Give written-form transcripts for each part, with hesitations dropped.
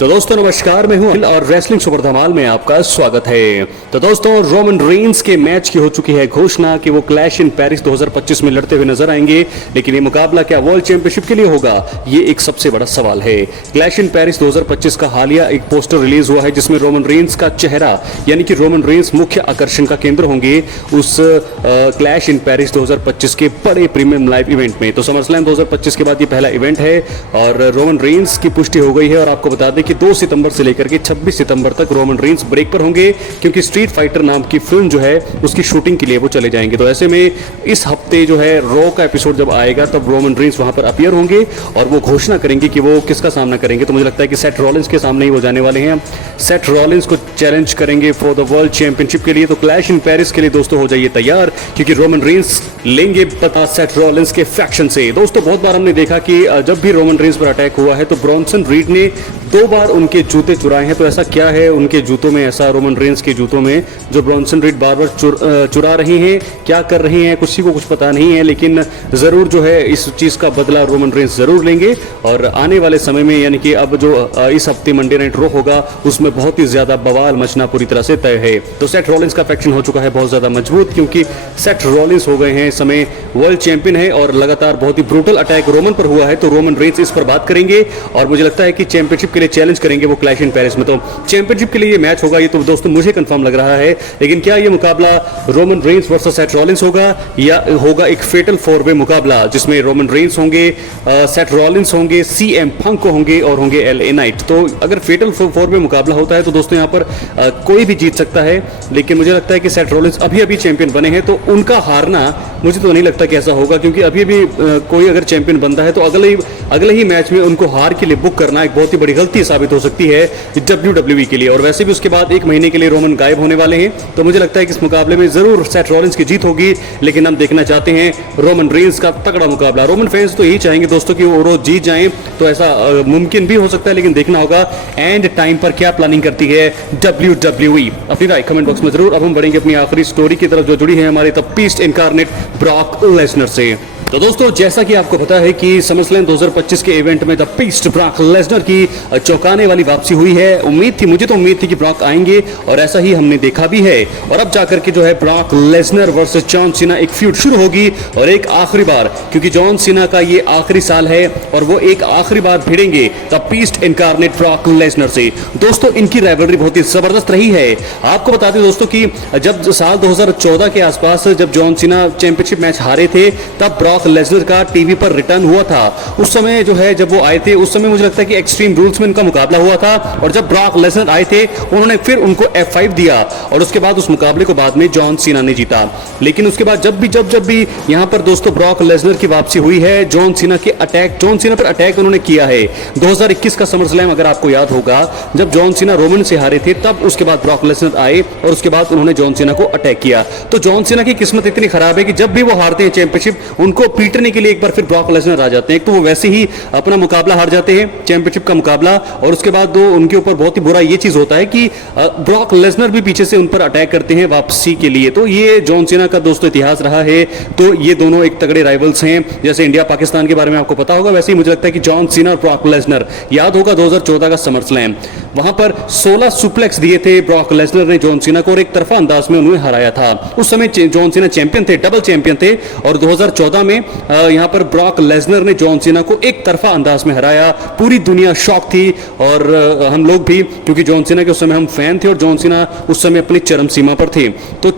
तो दोस्तों नमस्कार, मैं हूं अनिल और रेसलिंग सुपर धमाल में आपका स्वागत है। तो दोस्तों रोमन रेंस के मैच की हो चुकी है घोषणा कि वो क्लैश इन पेरिस 2025 में लड़ते हुए नजर आएंगे, लेकिन ये मुकाबला क्या वर्ल्ड चैंपियनशिप के लिए होगा, ये एक सबसे बड़ा सवाल है। क्लैश इन पेरिस 2025 का हालिया एक पोस्टर रिलीज हुआ है जिसमें रोमन रेंस का चेहरा यानी कि रोमन रेंस मुख्य आकर्षण का केंद्र होंगे उस क्लैश इन पेरिस 2025 के बड़े प्रीमियम लाइव इवेंट में। तो समरस्लैम 2025 के बाद ये पहला इवेंट है और रोमन रेंस की पुष्टि हो गई है। और आपको बता दें कि 2 सितंबर से लेकर के 26 सितंबर तक रोमन रेंस ब्रेक पर होंगे, क्योंकि स्ट्रीट फाइटर नाम की फिल्म जो है उसकी शूटिंग के लिए वो चले जाएंगे। तो ऐसे में इस हफ्ते जो है रॉ का एपिसोड जब आएगा तब रोमन रेंस वहां पर अपीयर होंगे और वो घोषणा करेंगे कि वो किसका सामना करेंगे। तो मुझे लगता है कि सेथ रॉलिंस के सामने ही वो जाने वाले हैं। सेथ रॉलिंस को चैलेंज करेंगे फॉर द वर्ल्ड चैंपियनशिप के लिए। तो क्लैश इन पेरिस के लिए दोस्तों हो जाइए तैयार, क्योंकि रोमन रेंस लेंगे पता सेथ रॉलिंस के फैक्शन से। दोस्तों बहुत बार हमने देखा कि जब भी रोमन रेंस पर अटैक हुआ है तो ब्रॉन्सन रीड ने 2 बार उनके जूते चुराए हैं। तो ऐसा क्या है उनके जूतों में, ऐसा रोमन रेंस के जूतों में जो ब्रॉन्सन रीड बार बार चुरा रही हैं, क्या कर रही हैं, किसी को कुछ पता नहीं है, लेकिन जरूर जो है इस चीज का बदला रोमन रेंस जरूर लेंगे। और आने वाले समय में यानी कि अब जो इस हफ्ते मंडे नाइट रॉ होगा उसमें बहुत ही ज्यादा बवाल मचना पूरी तरह से तय है। तो सेथ रॉलिंस का फैक्शन हो चुका है बहुत ज्यादा मजबूत, क्योंकि सेथ रॉलिंस हो गए हैं इस समय वर्ल्ड चैंपियन है और लगातार बहुत ही ब्रूटल अटैक रोमन पर हुआ है। तो रोमन रेंस इस पर बात करेंगे और मुझे लगता है कि चैंपियनशिप के लिए चैलेंज करेंगे वो क्लैश इन पेरिस में। तो चैंपियनशिप के लिए ये मैच होगा, ये तो दोस्तों मुझे कंफर्म लग रहा है। लेकिन क्या ये मुकाबला Roman Reigns versus Seth Rollins होगा या होगा एक फेटल 4-वे मुकाबला जिसमें रोमन रेंस होंगे, सेथ रॉलिंस होंगे, सीएम पंक होंगे और होंगे एलए नाइट। तो अगर फेटल 4-वे मुकाबला होता है तो दोस्तों यहाँ पर कोई भी जीत सकता है, लेकिन मुझे लगता है कि सेथ रॉलिंस अभी अभी चैंपियन बने हैं तो उनका हारना मुझे तो नहीं लगता कि ऐसा होगा, क्योंकि अभी अभी कोई अगर चैंपियन बनता है तो अगले ही मैच में उनको हार के लिए बुक करना एक बहुत ही बड़ी गलती साबित हो सकती है WWE के लिए। और वैसे भी उसके बाद 1 महीने के लिए रोमन गायब होने वाले हैं। तो मुझे लगता है कि इस मुकाबले में जरूर सेथ रॉलिंस की जीत होगी, लेकिन हम देखना चाहते हैं रोमन रेंस का तगड़ा मुकाबला। रोमन फैंस तो यही चाहेंगे दोस्तों कि वो रोज जीत जाएं, तो ऐसा मुमकिन भी हो सकता है, लेकिन देखना होगा एंड टाइम पर क्या प्लानिंग करती है WWE। अपनी राय कमेंट बॉक्स में जरूर। अब हम बढ़ेंगे अपनी आखिरी स्टोरी की तरफ जो जुड़ी है हमारे the beast incarnate Brock Lesnar से। तो दोस्तों जैसा कि आपको पता है कि समरस्लैम 2025 के इवेंट में द बीस्ट ब्रॉक लेसनर की चौंकाने वाली वापसी हुई है। मुझे तो उम्मीद थी कि ब्रॉक आएंगे और ऐसा ही हमने देखा भी है। और अब जाकर के जो है ब्रॉक लेसनर वर्सेस जॉन सीना एक फ्यूड शुरू होगी और एक आखिरी बार, क्योंकि जॉन सीना का ये आखिरी साल है और वो एक आखिरी बार भिड़ेंगे the beast incarnate Brock Lesnar से। दोस्तों इनकी राइवलरी बहुत ही जबरदस्त रही है। आपको बता दें दोस्तों कि जब साल 2014 के आसपास जब जॉन सीना चैंपियनशिप मैच हारे थे तब ब्रॉक लेसनर का टीवी पर रिटर्न हुआ था। उस समय जो है जब वो आए थे उस समय मुझे लगता है कि एक्सट्रीम रूल्स में उनका मुकाबला हुआ था और जब ब्रॉक लेसनर आए थे उन्होंने फिर उनको F5 दिया और उसके बाद उस मुकाबले को बाद में जॉन सीना ने जीता। लेकिन उसके बाद जब भी यहां पर दोस्तों ब्रॉक लेसनर की वापसी हुई है, जॉन सीना पर अटैक उन्होंने किया है। 2021 का समरस्लैम अगर आपको याद होगा जब जॉन सीना रोमन से हारे थे तब उसके बाद ब्रॉक लेसनर आए और उसके बाद उन्होंने जॉन सीना को अटैक किया। तो जॉन सीना की किस्मत इतनी खराब है कि जब भी वो हारते हैं चैंपियनशिप उनको पीटने के लिए एक बार फिर ब्रॉक लेसनर आ जाते हैं। तो वो वैसे ही अपना मुकाबला हार जाते हैं, चैंपियनशिप का मुकाबला, और उसके बाद उनके ऊपर बहुत ही बुरा ये चीज होता है कि ब्रॉक लेसनर भी पीछे से उन पर अटैक करते हैं वापसी के लिए। तो ये जॉन सीना का दोस्तों इतिहास रहा है। तो ये दोनों एक तगड़े राइवल्स हैं। जैसे इंडिया पाकिस्तान के बारे में आपको पता होगा, वैसे ही मुझे लगता है कि जॉन सीना और ब्रॉक लेसनर, याद होगा 2014 का समरस्लैम, वहां पर 16 सुप्लेक्स दिए थे ब्रॉक लेसनर ने जॉन सीना को और एक तरफा अंदाज में उन्हें हराया था। उस समय जॉन सीना चैंपियन थे, डबल चैंपियन थे, और 2014 में यहां पर ब्रॉक लेसनर ने जॉन सीना को एक तरफा अंदाज में हराया। पूरी दुनिया शॉक थी और हम लोग भी, क्योंकि जॉन सीना के उस समय हम फैन थे और जॉन सीना उस समय अपनी चरम सीमा पर थे। तो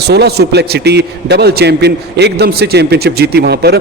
16 सुप्लेक्स सिटी, डबल चैंपियन, एकदम से चैंपियनशिप जीती वहां पर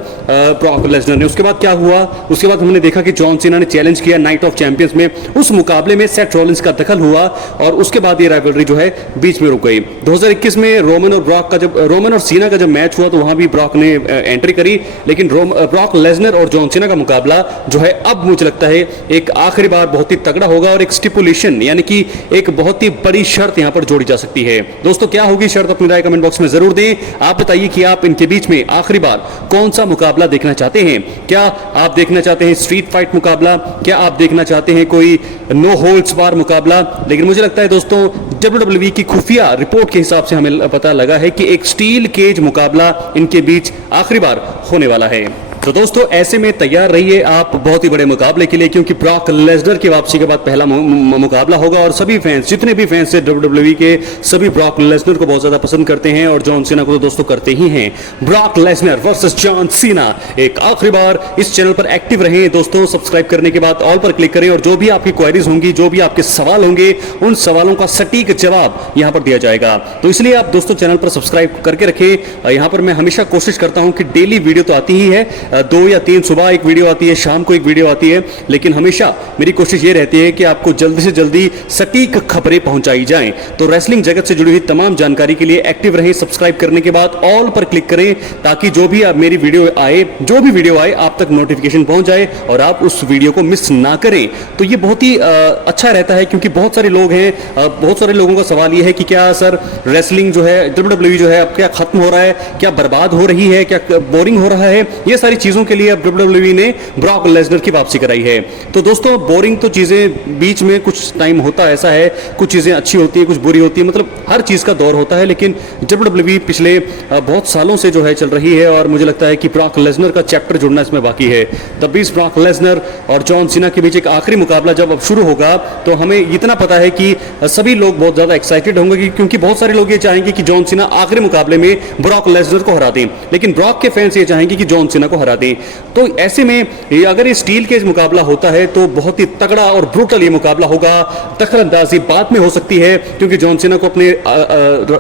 ब्रॉक लेसनर ने। उसके बाद क्या हुआ, उसके बाद हमने देखा कि जॉन सीना ने चैलेंज किया नाइट ऑफ चैंपियंस में। उस मुकाबले में सेथ रॉलिंस का दखल हुआ और उसके बाद ये राइवलरी जो है बीच में रुक गई। 2021 में रोमन और सीना का जब मैच हुआ तो वहां भी ब्रॉक ने एंट्री करी, लेकिन ब्रॉक लेसनर और जॉन सीना का मुकाबला जो है अब मुझे लगता है एक आखिरी बार बहुत ही तगड़ा होगा और एक स्टिपुलेशन यानी कि एक बहुत ही बड़ी शर्त यहां पर जोड़ी जा सकती है। दोस्तों क्या होगी शर्त, अपनी राय कमेंट बॉक्स में जरूर दें। आप बताइए कि आप इनके बीच में आखिरी बार कौन सा मुकाबला देखना चाहते हैं। क्या आप देखना चाहते हैं स्ट्रीट फाइट मुकाबला, क्या आप देखना चाहते हैं कोई नो होल्ड्स बार मुकाबला। लेकिन मुझे लगता है दोस्तों WWE की खुफिया रिपोर्ट के हिसाब से हमें पता लगा है कि एक स्टील केज मुकाबला इनके बीच आखिरी बार होने वाला है। तो दोस्तों ऐसे में तैयार रहिए आप बहुत ही बड़े मुकाबले के लिए, क्योंकि ब्रॉक लेसनर की वापसी के बाद पहला मुकाबला होगा और सभी फैंस, जितने भी फैंस है WWE के, सभी ब्रॉक लेसनर को बहुत ज्यादा पसंद करते हैं और जॉन सीना को तो दोस्तों करते ही हैं। ब्रॉक लेसनर वर्सेस जॉन सीना। एक आखिरी बार इस चैनल पर एक्टिव रहें दोस्तों, सब्सक्राइब करने के बाद ऑल पर क्लिक करें और जो भी आपकी क्वेरीज होंगी, जो भी आपके सवाल होंगे, उन सवालों का सटीक जवाब यहां पर दिया जाएगा। तो इसलिए आप दोस्तों चैनल पर सब्सक्राइब करके रखें। यहां पर मैं हमेशा कोशिश करता हूं कि डेली वीडियो तो आती ही है, 2 या 3 सुबह एक वीडियो आती है, शाम को एक वीडियो आती है, लेकिन हमेशा मेरी कोशिश ये रहती है कि आपको जल्दी से जल्दी सटीक खबरें पहुंचाई जाएं। तो रेसलिंग जगत से जुड़ी हुई तमाम जानकारी के लिए एक्टिव रहें, सब्सक्राइब करने के बाद ऑल पर क्लिक करें ताकि जो भी मेरी वीडियो आए, जो भी वीडियो आए आप तक नोटिफिकेशन पहुंच जाए और आप उस वीडियो को मिस ना करें। तो ये बहुत ही अच्छा रहता है, क्योंकि बहुत सारे लोग हैं, बहुत सारे लोगों का सवाल ये है कि क्या सर रेसलिंग जो है, WWE जो है अब क्या खत्म हो रहा है, क्या बर्बाद हो रही है, क्या बोरिंग हो रहा है। ये सारी चीजों के लिए अब WWE ने ब्रॉक लेसनर की वापसी कराई है। तो दोस्तों बोरिंग तो चीजें बीच में कुछ टाइम होता ऐसा है, कुछ चीजें अच्छी होती है, कुछ बुरी होती है, मतलब हर चीज का दौर होता है, लेकिन WWE पिछले बहुत सालों से जो है चल रही है और मुझे लगता है कि ब्रॉक लेसनर का चैप्टर जुड़ना इसमें बाकी है। तब भी ब्रॉक लेसनर और जॉन सीना के बीच एक आखिरी मुकाबला जब अब शुरू होगा तो हमें इतना पता है कि सभी लोग बहुत ज्यादा एक्साइटेड होंगे, क्योंकि बहुत सारे लोग ये चाहेंगे कि जॉन सीना आखिरी मुकाबले में ब्रॉक लेसनर को हरा दें, लेकिन ब्रॉक के फैंस ये चाहेंगे कि जॉन सीना को हरा दें। तो ऐसे में अगर ये स्टील केज मुकाबला होता है तो बहुत ही तगड़ा और ब्रूटल ये मुकाबला होगा। दखलंदाजी बाद में हो सकती है, क्योंकि जॉन सीना को अपने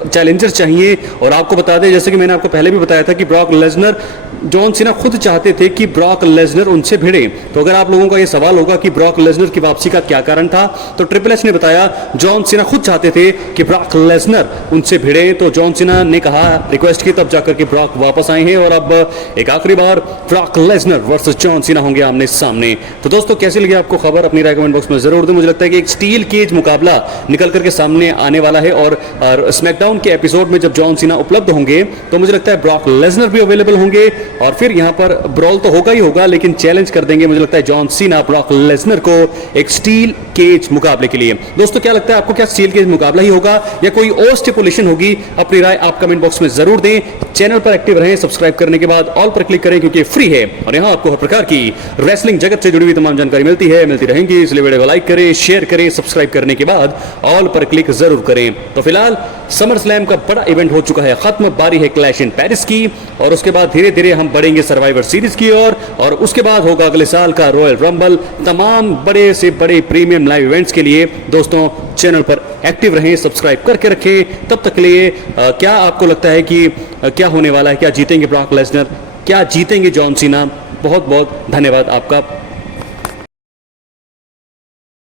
चैलेंजर चाहिए। और आपको बता दें, जैसे कि मैंने आपको पहले भी बताया था कि ब्रॉक लेसनर, जॉन सीना खुद चाहते थे कि ब्रॉक लेसनर उनसे भिड़े। तो अगर आप लोगों का ये सवाल होगा कि ब्रॉक लेसनर की वापसी का क्या कारण था, तो ट्रिपल एच ने बताया जॉन सीना खुद चाहते थे कि ब्रॉक लेसनर उनसे भिड़े। तो जॉन सीना ने कहा, रिक्वेस्ट की, तब जाकर के ब्रॉक वापस आए हैं और अब एक आखिरी बार Brock Lesnar versus John Cena होंगे आमने सामने। तो दोस्तों कैसी लगी आपको खबर, अपनी राय कमेंट बॉक्स में जरूर दें। मुझे लगता है कि एक स्टील केज मुकाबला निकल करके सामने आने वाला है और स्मैकडाउन के एपिसोड में जब जॉन सीना उपलब्ध होंगे तो मुझे लगता है ब्रॉक लेसनर भी अवेलेबल होंगे और फिर यहां पर ब्रॉल तो होगा ही होगा, लेकिन चैलेंज कर देंगे मुझे लगता है जॉन सीना ब्रॉक लेसनर को एक स्टील केज मुकाबले के लिए। दोस्तों क्या लगता है आपको, क्या स्टील केज मुकाबला ही होगा या कोई और स्टिपुलेशन होगी? अपनी राय आप कमेंट बॉक्स में जरूर दें। चैनल पर एक्टिव रहें, सब्सक्राइब करने के बाद ऑल पर क्लिक करें, क्योंकि फ्री है और यहां आपको हर प्रकार की रेसलिंग जगत से जुड़ी हुई तमाम जानकारी मिलती रहेंगी। इसलिए वीडियो को लाइक करें, शेयर करें, सब्सक्राइब करने के बाद ऑल पर क्लिक जरूर करें। तो फिलहाल समर स्लैम का बड़ा इवेंट हो चुका है खत्म, बारी है क्लैश इन पेरिस की और उसके बाद धीरे धीरे हम बढ़ेंगे सर्वाइवर सीरीज की ओर और उसके बाद होगा अगले साल का रॉयल रंबल। तमाम बड़े से बड़े प्रीमियम लाइव इवेंट्स के लिए दोस्तों चैनल पर एक्टिव रहें, सब्सक्राइब करके रखें। तब तक के लिए क्या आपको लगता है कि क्या होने वाला है, क्या जीतेंगे ब्रॉक लेसनर, क्या जीतेंगे जॉन सीना? बहुत बहुत धन्यवाद आपका।